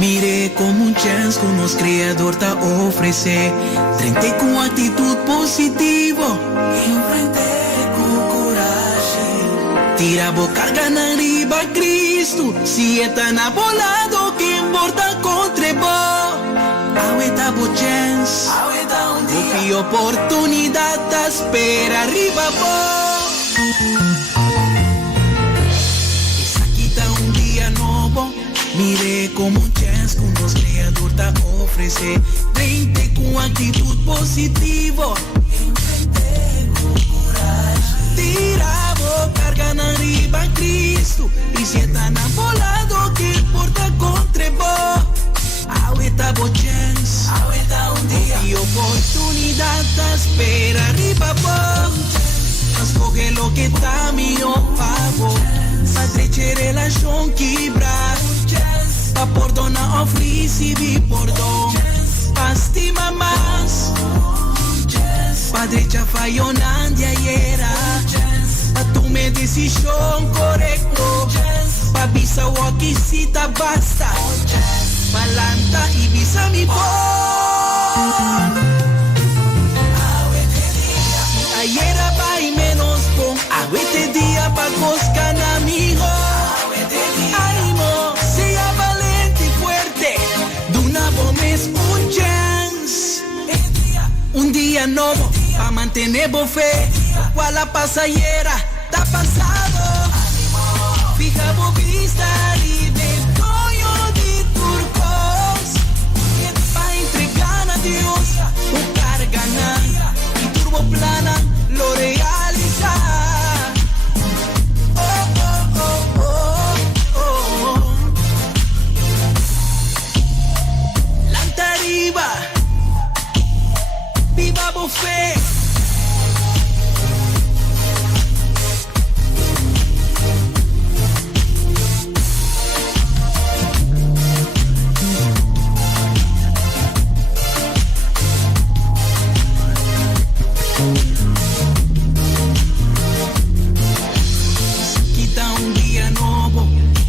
Mire como un chance que nos criador te ofrece. Frente con actitud positivo, enfrente con coraje. Tira boca carga arriba Cristo. Si está na volado que importa contra vos. Ahorita vos chance, ahorita un día. Y oportunidad te espera arriba vos. Esa quita un día nuevo. Mire como un chance que nos creador te ofrece. Frente con actitud positivo. Enfrente con coraje. Tira vos carga arriba Cristo. Y si está enamorado que importa contra vos. Ahorita vos chance, ahorita un día. Y oportunidad te espera arriba vos. Escoge lo que está a mi favor. Padre relación quebrar. Pa perdonar ofrece perdón. Pa estima más. Padre já falló nadie era. Pa tomar decisión correcto. Pa visa o que si ta basta. Palanta y visa mi voz. Ayer va y menos pon. Este día pa coscan amigo. Ánimo, sea valente y fuerte. De una vez un chance. Un día nuevo pa mantener bo fe. Cual la pasajera ta pasado. Fija bo vista y de toyo de turcos. Pa entregar a Dios. Buscar ganar. Y turbo plana lo realiza. Lanta arriba. Viva buffet. Quita un día nuevo.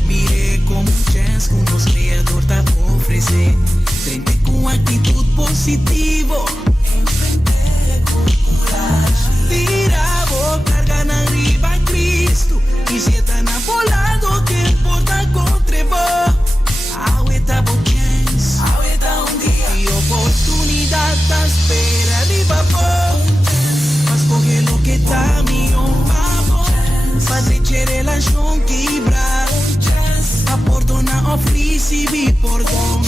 Mire como un chance que nos creador te ofrece. Frente con actitud positivo. Enfrente con coraje. Tira vos carga arriba Cristo. Y si está enamorado que importa contra vos. Ahorita vos chance, ahorita un día. Y oportunidad te espera arriba vos. Escoge lo que está a mi favor. Padre relación quebrar. Pa perdonar ofrece perdón.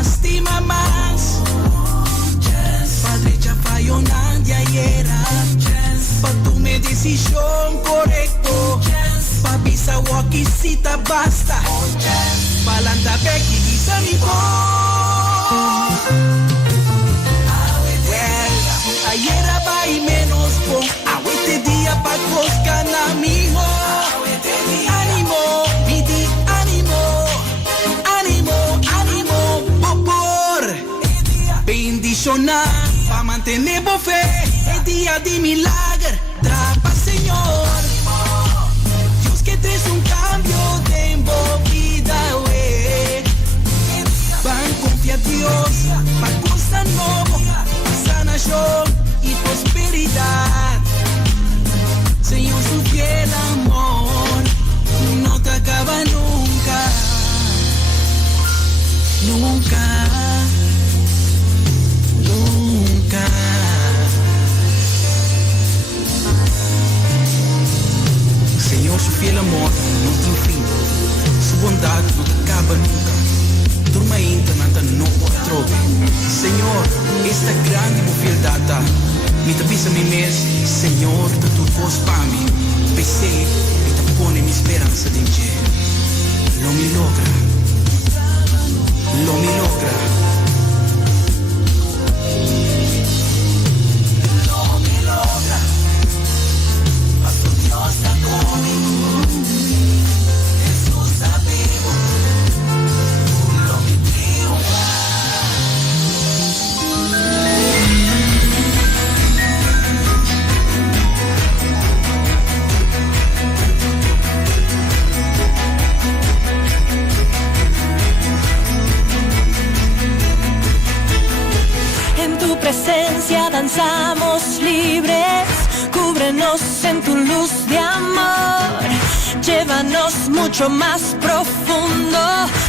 Estima más. Padre já falló nadie era. Pa tomar decisión correcto. Pa visa o que si ta basta. Palanta back y visa mi voz. Ayer va y menos pon. Este día pa coscan amigo. Ánimo, pidi, ánimo. Ánimo, ánimo, por. Bendicionar pa mantener bo fe. El día de milagre, trapa Señor. Dios que traes un cambio de vida, we. Van confiar Dios, pa cosa nuevo, sanación y prosperidad. Señor, su fiel amor no te acaba nunca, nunca, nunca. Señor, su fiel amor no tem fim, su bondad no te acaba nunca. Turma internata no otro. Señor, esta grande fieldade me te pisa mi mes, Señor, te tu voz para mí. Pensé y te pone mi esperanza en ti. Lo me logra, lo me logra. Lo me logra, mas tu Dios está conmigo. Jesús está vivo. danzamos libres, cúbrenos en tu luz de amor, llévanos mucho más profundo,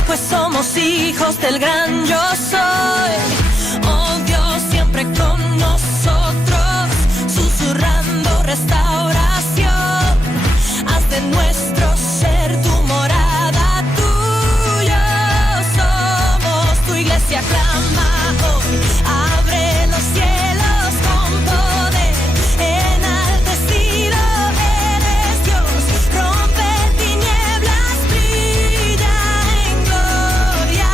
pues somos hijos del gran yo soy. Oh Dios, siempre con nosotros, susurrando restauración, haz de nuestro ser tu morada, tuyo somos, tu iglesia clama hoy, abre los cielos con poder, enaltecido eres Dios, rompe tinieblas, brilla en gloria.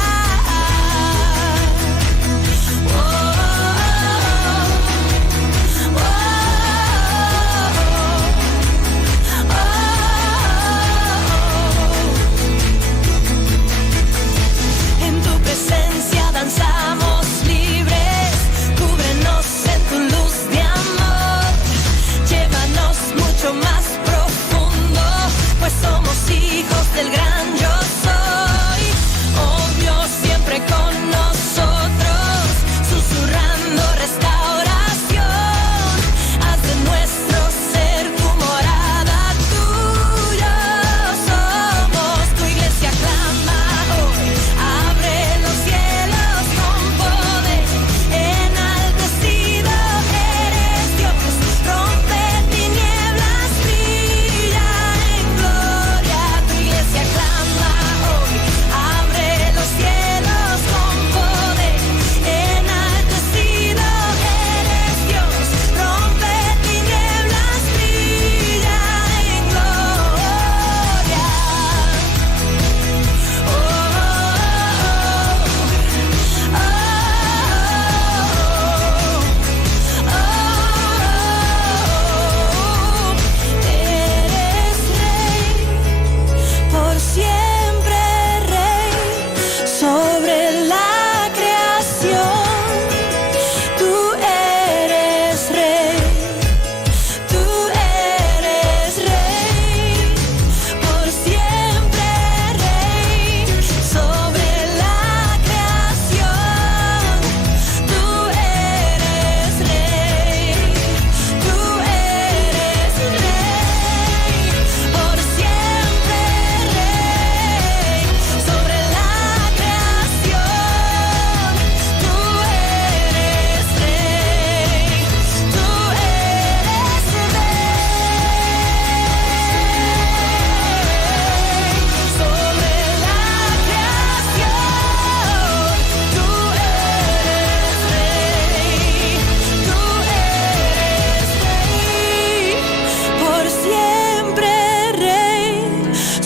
En tu presencia danzamos libres, cúbrenos en tu luz de amor, llévanos mucho más profundo, pues somos hijos del gran yo soy. Oh Dios, siempre con nosotros, susurrando restauración, haz de nuestro ser tu morada, tuyo somos, tu iglesia clama hoy, abre los cielos con poder, enaltecido eres Dios, rompe tinieblas, brilla en gloria, tu iglesia clama hoy, abre los cielos con poder, enaltecido eres Dios, rompe tinieblas, brilla en gloria. Eres rey, por siempre rey, sobre la creación. Tú eres rey, tú eres rey, por siempre rey, sobre la creación. Tú eres rey, tú eres rey, por siempre rey, sobre la creación. Tú eres rey, tú eres rey, sobre la creación. Tú eres rey, tú eres rey, por siempre rey,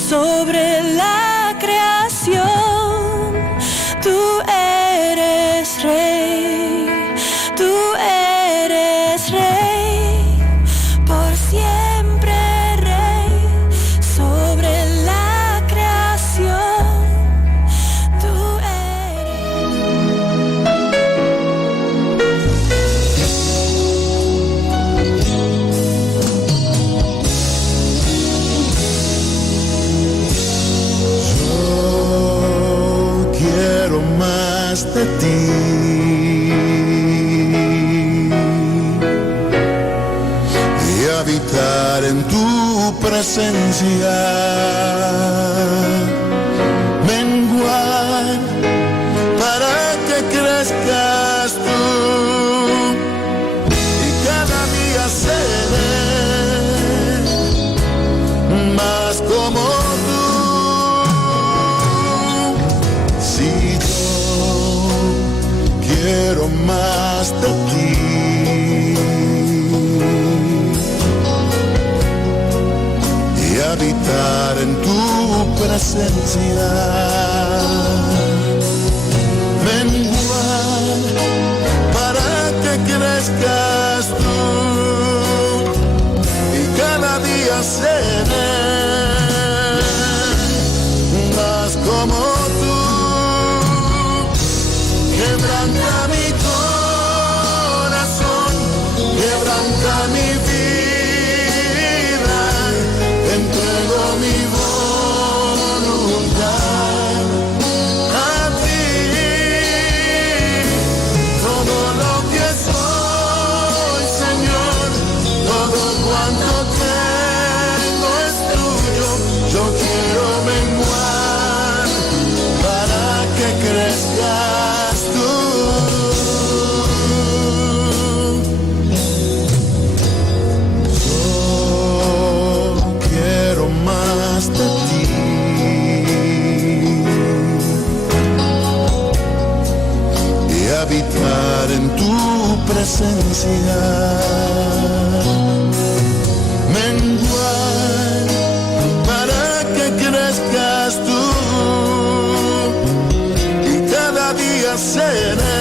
sobre la creación. Tú eres rey, tú eres rey, por siempre rey, sobre la creación. Tú Yo quiero más de ti y habitar en tu presencia, menguar para que crezcas tú y cada día ser más como tú. Si yo quiero más de ti y habitar en tu presencia, menguar para que crezcas tú y cada día seré más como tú. Quebranta mi corazón, quebranta mi vida, entrego mi voluntad a ti. Todo lo que soy menguar para que crezcas tú, y cada día seré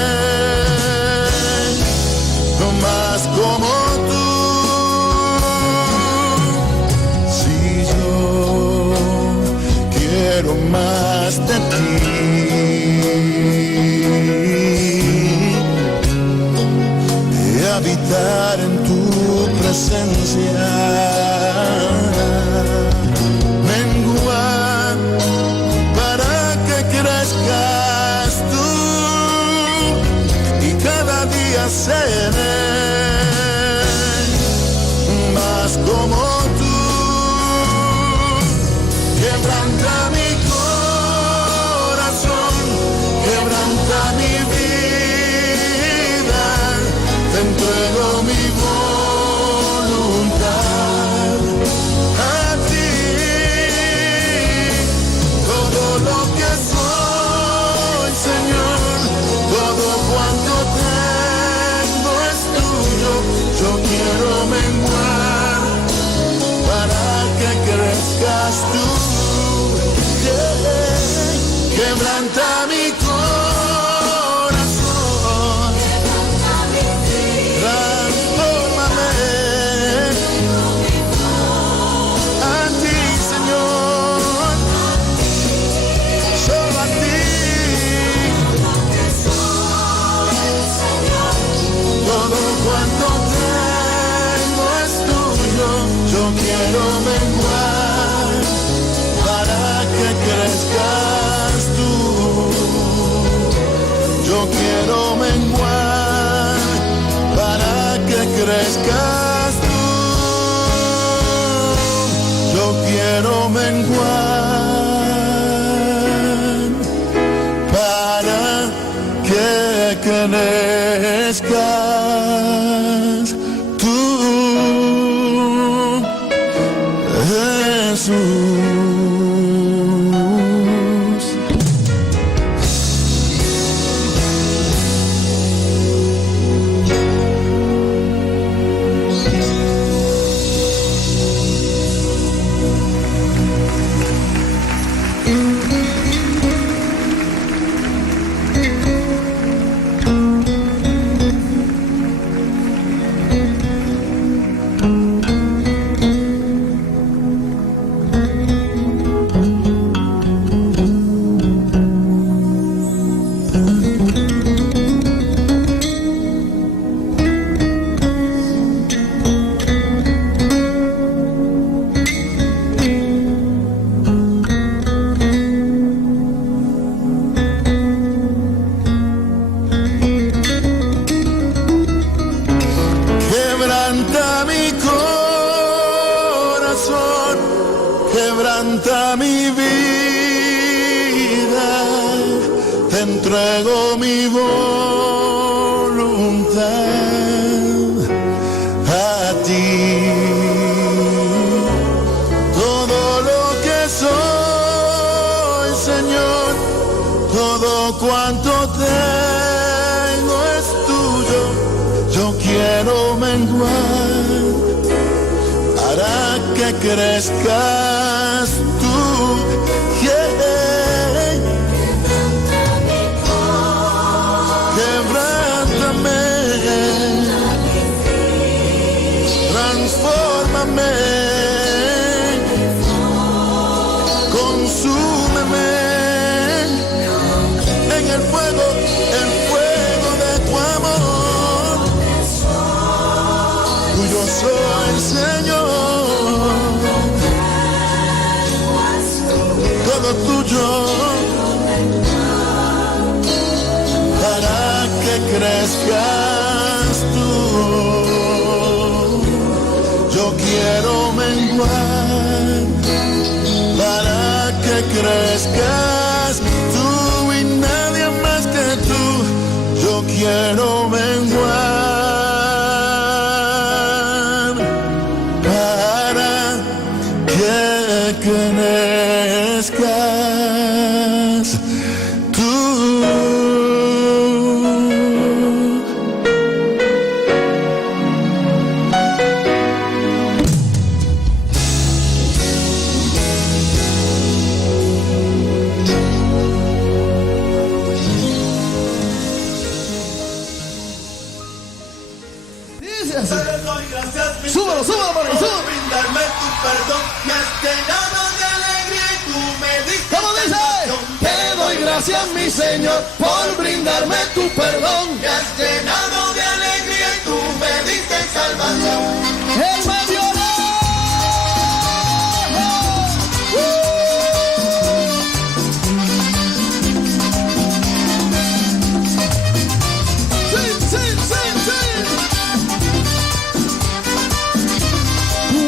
no más como tú. Si yo quiero más de ti, habitar en tu presencia, menguar para que crezcas tú, y cada día seré más como tú. Quebranta mi corazón, quebranta mi vida, te entrego mi voluntad a ti. Todo lo que soy, Señor, todo cuanto tengo es tuyo. Yo quiero menguar para que crezcas tú. Yeah. Quebranta mi corazón, transfórmame a ti, Señor, solo a ti. Todo cuanto tengo es tuyo. Yo quiero menguar para que crezcas tú. Yo quiero menguar para que crezcas tú. Yo quiero menguar para que crezcas tú, Jesús. Quebranta mi corazón, quebranta mi vida, te entrego mi voluntad a ti. Todo lo que soy, Señor, todo cuanto tengo es tuyo. Yo quiero menguar para que crezcas tú. Yeah. Quebrántame, transfórmame, consúmeme en el fuego de tu amor. Tuyo soy, Señor, todo tuyo, para que crezcas tú. Yo quiero menguar para que crezcas tú, y nadie más que tú. Yo quiero menguar para que crezcas tú. Súbelo, súbelo, por ahí, súbelo. Brindarme tu perdón, me has llenado de alegría y tú me diste. ¿Cómo dice? Te doy gracias, mi Señor, por brindarme tu perdón. Me has llenado de alegría y tú me diste salvación. Él me violó. Sí, sí, sí, sí.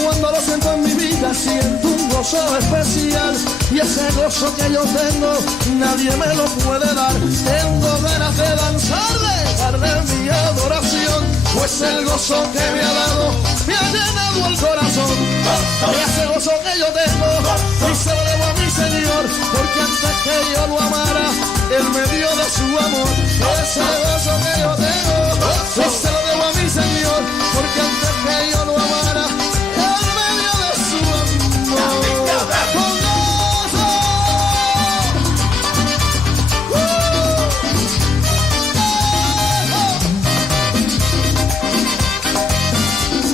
Cuando lo siento en mi vida siento un gozo especial. Y ese gozo que yo tengo, nadie me lo puede dar. Tengo ganas de danzarle, darle mi adoración. Pues el gozo que me ha dado, me ha llenado el corazón. Y ese gozo que yo tengo, y se lo debo a mi Señor. Porque antes que yo lo amara, Él me dio de su amor. Ese gozo que yo tengo, y se lo debo a mi Señor. Porque antes que yo lo amara, Él me dio de su amor.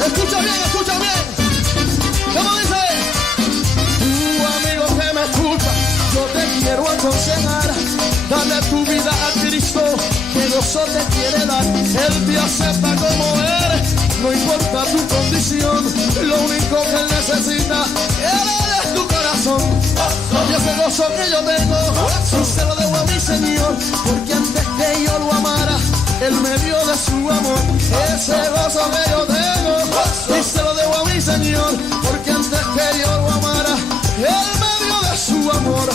Escucha bien, escucha bien. ¿Cómo dice? Amigo que me escucha, yo te quiero aconsejar. Dale tu vida a Cristo, que gozo te quiere dar. Él te acepta como eres, no importa tu condición. Lo único que Él necesita, Él es tu corazón. Y ese gozo que yo tengo, y se lo debo a mi Señor. Porque antes que yo lo amara, Él me dio de su amor. Ese gozo que yo tengo, y se lo debo a mi Señor. Porque antes que yo lo amara, Él me dio de su amor.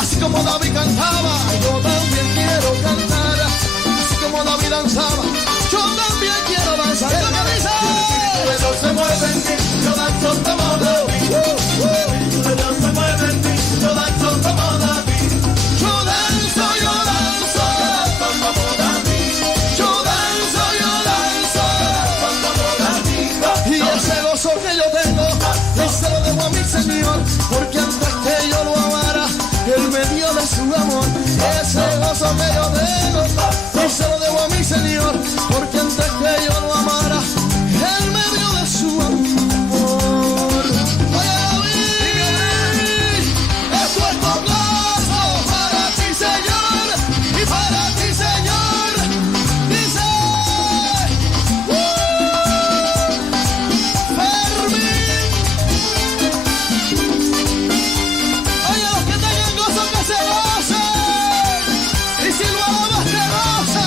Así como David cantaba, yo también quiero cantar. Así como David danzaba, yo también quiero danzar. ¿Qué me dice? Eso se mueve en ti, yo danzo como David. Eso se mueve en ti, yo danzo como David. Yo danzo, yo danzo. Como David. Yo danzo, yo danzo. Y ese gozo que yo tengo, y se lo debo a mi Señor. Porque antes que yo lo amara, Él me dio de su amor. Ese gozo que yo tengo, y se lo debo a mi Señor. Porque antes que yo lo amara, Él me dio de su amor. Oye, David, esto es con gozo para ti, Señor, y para ti, Señor. Dice, Fermín. Oye, los que tengan gozo que se gocen. Y si lo amas, te goza.